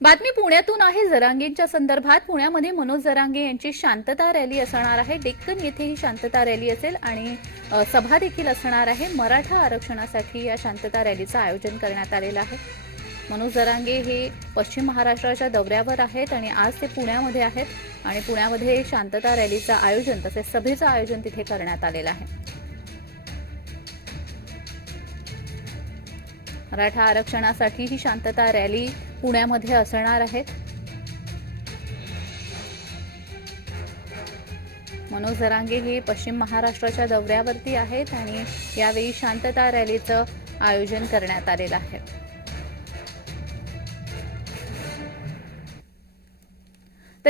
बातमी पुण्यातून आहे. जरांगेंच्या संदर्भात पुण्यामध्ये मनोज जरांगे यांची शांतता रॅली असणार आहे. डेक्कन येथे ही शांतता रॅली असेल आणि सभा देखील असणार आहे. मराठा आरक्षणासाठी या शांतता रॅलीचं आयोजन करण्यात आलेलं आहे. मनोज जरांगे हे पश्चिम महाराष्ट्राच्या दौऱ्यावर आहेत आणि आज ते पुण्यामध्ये आहेत आणि पुण्यामध्ये शांतता रॅलीचं आयोजन तसेच सभेचं आयोजन तिथे करण्यात आलेलं आहे. मराठा आरक्षणासाठी ही शांतता रॅली पुण्यामध्ये असणार आहेत. मनोज जरांगे हे पश्चिम महाराष्ट्राच्या दौऱ्यावरती आहेत आणि यावेळी शांतता रॅलीचं आयोजन करण्यात आलेलं आहे.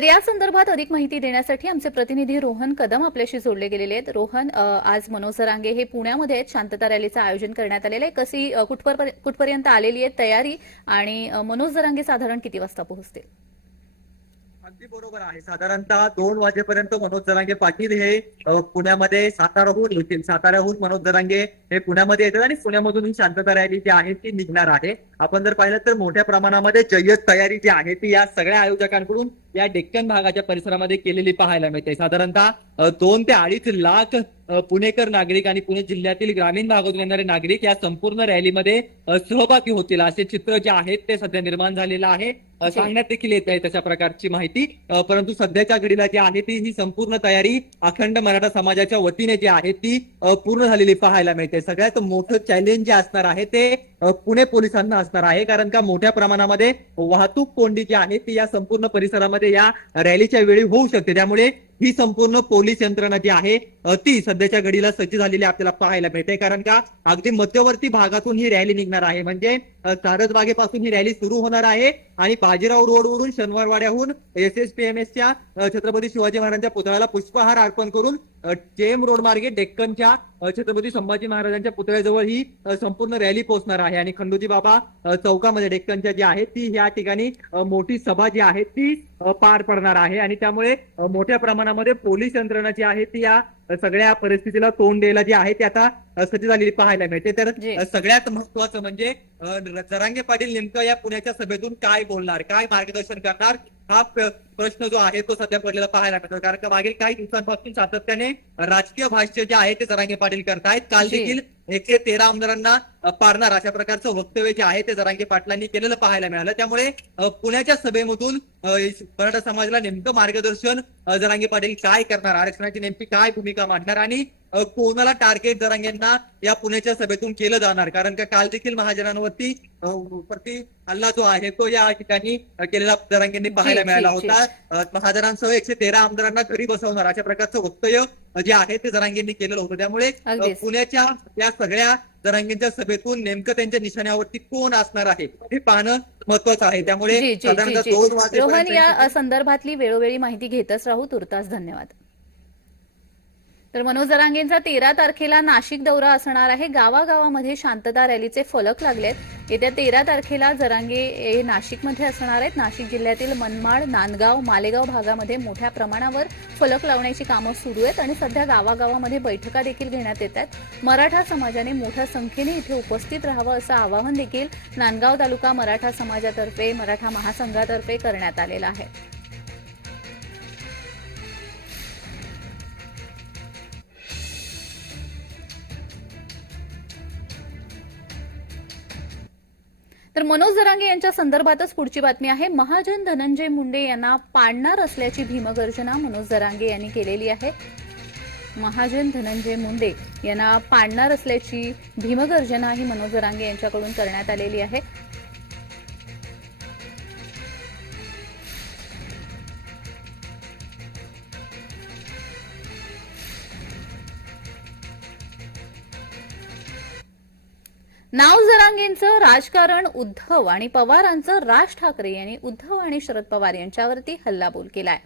तर या संदर्भात अधिक माहिती देण्यासाठी आमचे प्रतिनिधी रोहन कदम आपल्याशी जोडले गेलेले आहेत. रोहन आज मनोज रांगे हे पुण्यामध्ये आहेत. शांतता रॅलीचं आयोजन करण्यात आलेलं आहे. कशी कुठपर्यंत आलेली आहे तयारी? आणि मनोज सरांगे साधारण किती वाजता पोहोचतील? अगदी बरोबर आहे. साधारणतः दोन वाजेपर्यंत मनोज जरांगे पाटील हे पुण्यामध्ये साताराहून येतील. साताऱ्याहून मनोज जरांगे हे पुण्यामध्ये येतात आणि पुण्यामधून ही शांतता रॅली जी आहे ती निघणार आहे. आपण जर पाहिलं तर मोठ्या प्रमाणामध्ये जय्यत तयारी जी आहे ती या सगळ्या आयोजकांकडून या डेक्कन भागाच्या परिसरामध्ये केलेली पाहायला मिळते. साधारणतः दोन ते अडीच लाख पुणेकर नागरिक आणि पुणे जिल्ह्यातील ग्रामीण भागातून येणारे नागरिक या संपूर्ण रॅलीमध्ये सहभागी होतील. असे चित्र जे आहेत ते सध्या निर्माण झालेलं आहे. सांगण्यात देखील येत आहे तशा प्रकारची माहिती. परंतु सध्याच्या घडीला जी आहे ती ही संपूर्ण तयारी अखंड मराठा समाजाच्या वतीने जी आहे ती पूर्ण झालेली पाहायला मिळते. सगळ्यात मोठं चॅलेंज जे असणार आहे ते पुणे पोलिसांना असणार आहे. कारण का मोठ्या प्रमाणामध्ये वाहतूक कोंडी जी आहे ती या संपूर्ण परिसरामध्ये या रॅलीच्या वेळी होऊ शकते. त्यामुळे ही संपूर्ण पोलीस यंत्रणा जी आहे ती सध्याच्या घडीला सज्ज झालेली आपल्याला पाहायला मिळते. कारण का अगदी मध्यवर्ती भागातून ही रॅली निघणार आहे. म्हणजे सारसबागेपासून ही रॅली सुरू होणार आहे. आणि बाजीराव रोडवरून शनिवारवाड्याहून एस एस पी एम एसच्या छत्रपती शिवाजी महाराजांच्या पुतळ्याला पुष्पहार अर्पण करून जेम रोड मार्गे डेक्कनच्या छत्रपती संभाजी महाराजांच्या पुतळ्याजवळ ही संपूर्ण रॅली पोहोचणार आहे. आणि खंडोजी बाबा चौकामध्ये डेक्कनच्या जी आहे ती या ठिकाणी मोठी सभा जी आहे ती पार पडणार आहे. आणि त्यामुळे मोठ्या प्रमाणामध्ये पोलीस यंत्रणा जी आहे ती या सगळ्या परिस्थितीला तोंड द्यायला जी आहे ती आता सज्ज झालेली पाहायला मिळते. तर सगळ्यात महत्वाचं म्हणजे जरांगे पाटील नेमकं या पुण्याच्या सभेतून काय बोलणार काय मार्गदर्शन करणार हा प्रश्न जो आहे तो सध्या पडलेला पाहायला मिळतो. कारण का मागील काही दिवसांपासून सातत्याने राजकीय भाष्य जे आहे ते जरांगे पाटील करतायत. काल. देखील एकशे तेरा आमदारांना पारणार. अशा प्रकारचं वक्तव्य जे आहे ते जरांगे पाटलांनी केलेलं पाहायला मिळालं. त्यामुळे पुण्याच्या सभेमधून मराठा समाजाला नेमकं मार्गदर्शन जरांगे पाटील काय करणार? आरक्षणाची नेमकी काय भूमिका मांडणार? आणि कोणाला टार्गेट जरांगेंना या पुण्याच्या सभेतून केलं जाणार? कारण का काल देखील महाजनांवरती प्रति हल्ला जो आहे तो या ठिकाणी केलेला जरांगेंनी पाहायला मिळाला होता. महाजनांसह एकशे तेरा आमदारांना घरी बसवणार. अशा प्रकारचं वक्तव्य जे आहे ते जरांगेंनी केलेलं होतं. त्यामुळे. पुण्याच्या या सगळ्या जरांगींच्या सभेतून नेमकं त्यांच्या निशाण्यावरती कोण असणार आहे हे पाहणं महत्वाचं आहे. त्यामुळे साधारणतः दोन रोहन या संदर्भातली वेळोवेळी माहिती घेतच राहू. तुर्तास धन्यवाद. तर मनोज जरांगेंचा तेरा तारखेला नाशिक दौरा असणार आहे. गावागावामध्ये शांतता रॅलीचे फलक लागलेत येत्या तेरा तारखेला जरांगे हे नाशिकमध्ये असणार आहेत. नाशिक जिल्ह्यातील मनमाड नांदगाव मालेगाव भागामध्ये मोठ्या प्रमाणावर फलक लावण्याची कामं सुरू आहेत आणि सध्या गावागावामध्ये बैठका देखील घेण्यात येत आहेत. मराठा समाजाने मोठ्या संख्येने इथे उपस्थित राहावं असं आवाहन देखील नांदगाव तालुका मराठा समाजातर्फे मराठा महासंघातर्फे करण्यात आलेलं आहे. तर मनोज जरांगे यांच्या संदर्भातच पुढची बातमी आहे. महाजन धनंजय मुंडे यांना पाडणार असल्याची भीमगर्जना मनोज जरांगे यांनी केलेली आहे. महाजन धनंजय मुंडे यांना पाडणार असल्याची भीमगर्जना ही मनोज जरांगे यांच्याकडून करण्यात आलेली आहे. नाव जरांगेंचं राजकारण उद्धव आणि पवारांचं राज ठाकरे यांनी उद्धव आणि शरद पवार यांच्यावरती हल्लाबोल केलाय.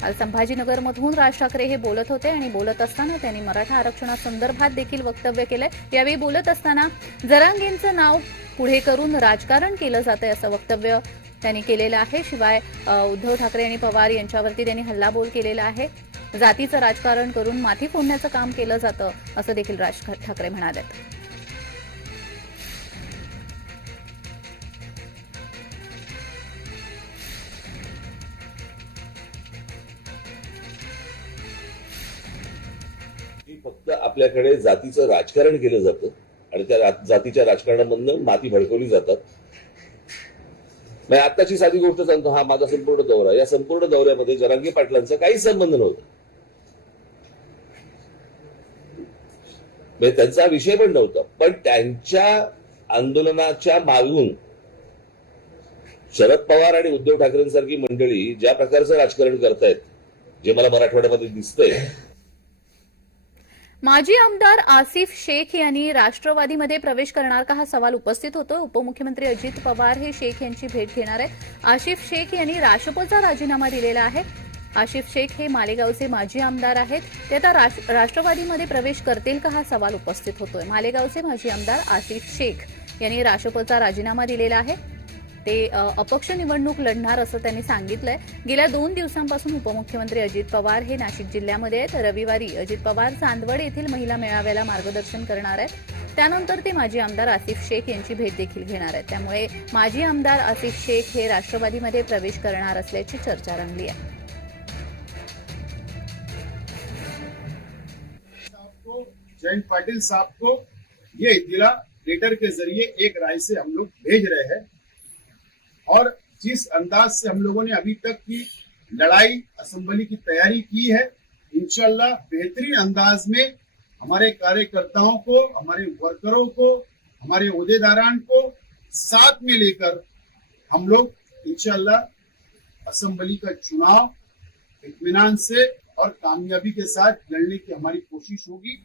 काल संभाजीनगरमधून राज ठाकरे हे बोलत होते आणि बोलत असताना त्यांनी मराठा आरक्षणासंदर्भात देखील वक्तव्य केलंय. यावेळी बोलत असताना जरांगेंचं नाव पुढे करून राजकारण केलं जातंय असं वक्तव्य त्यांनी केलेलं आहे. शिवाय उद्धव ठाकरे आणि पवार यांच्यावरती त्यांनी हल्लाबोल केलेला आहे. जातीचं राजकारण करून माथी फोडण्याचं काम केलं जातं असं देखील राज ठाकरे म्हणाले फक्त आपल्याकडे जातीचं राजकारण केलं जातं आणि त्या जातीच्या राजकारणामधनं माती भडकवली जातात. मी आत्ताची साधी गोष्ट सांगतो हा माझा संपूर्ण दौरा. या संपूर्ण दौऱ्यामध्ये जरांगी पाटलांचा काही संबंध नव्हता. म्हणजे त्यांचा विषय पण नव्हता. पण त्यांच्या आंदोलनाच्या मागून शरद पवार आणि उद्धव ठाकरेंसारखी मंडळी ज्या प्रकारचं राजकारण करतायत जे मला मराठवाड्यामध्ये दिसतंय माजी आमदार आसिफ शेख यांनी राष्ट्रवादीमध्ये प्रवेश करणार का हा सवाल उपस्थित होतो. उपमुख्यमंत्री अजित पवार हे शेख यांची भेट घेणार आहेत. आशिफ शेख यांनी राष्ट्रपतीचा राजीनामा दिलेला आहे. आशिफ शेख हे मालेगावचे माजी आमदार आहेत. ते आता राष्ट्रवादीमध्ये प्रवेश करतील का हा सवाल उपस्थित होतोय. मालेगावचे माजी आमदार आसिफ शेख यांनी राष्ट्रपतीचा राजीनामा दिलेला आहे. ते अपक्ष निवडणूक लढणार असं त्यांनी सांगितलंय. गेल्या दोन दिवसांपासून उपमुख्यमंत्री अजित पवार हे नाशिक जिल्ह्यामध्ये आहेत. रविवारी अजित पवार चांदवड येथील महिला मेळाव्याला मार्गदर्शन करणार आहेत. त्यानंतर ते माजी आमदार आसिफ शेख यांची भेट देखील घेणार आहेत. त्यामुळे माजी आमदार आसिफ शेख हे राष्ट्रवादीमध्ये प्रवेश करणार असल्याची चर्चा रंगली आहे. जयंत पाटिल साहब को ये इतला लेटर के जरिए एक राय से हम लोग भेज रहे हैं। और जिस अंदाज से हम लोगों ने अभी तक की लड़ाई असेंबली की तैयारी की है इनशाला बेहतरीन अंदाज में हमारे कार्यकर्ताओं को, हमारे वर्करों को, हमारे उहदेदारान को साथ में लेकर हम लोग इनशाला असेंबली का चुनाव इतमान से और कामयाबी के साथ लड़ने की हमारी कोशिश होगी।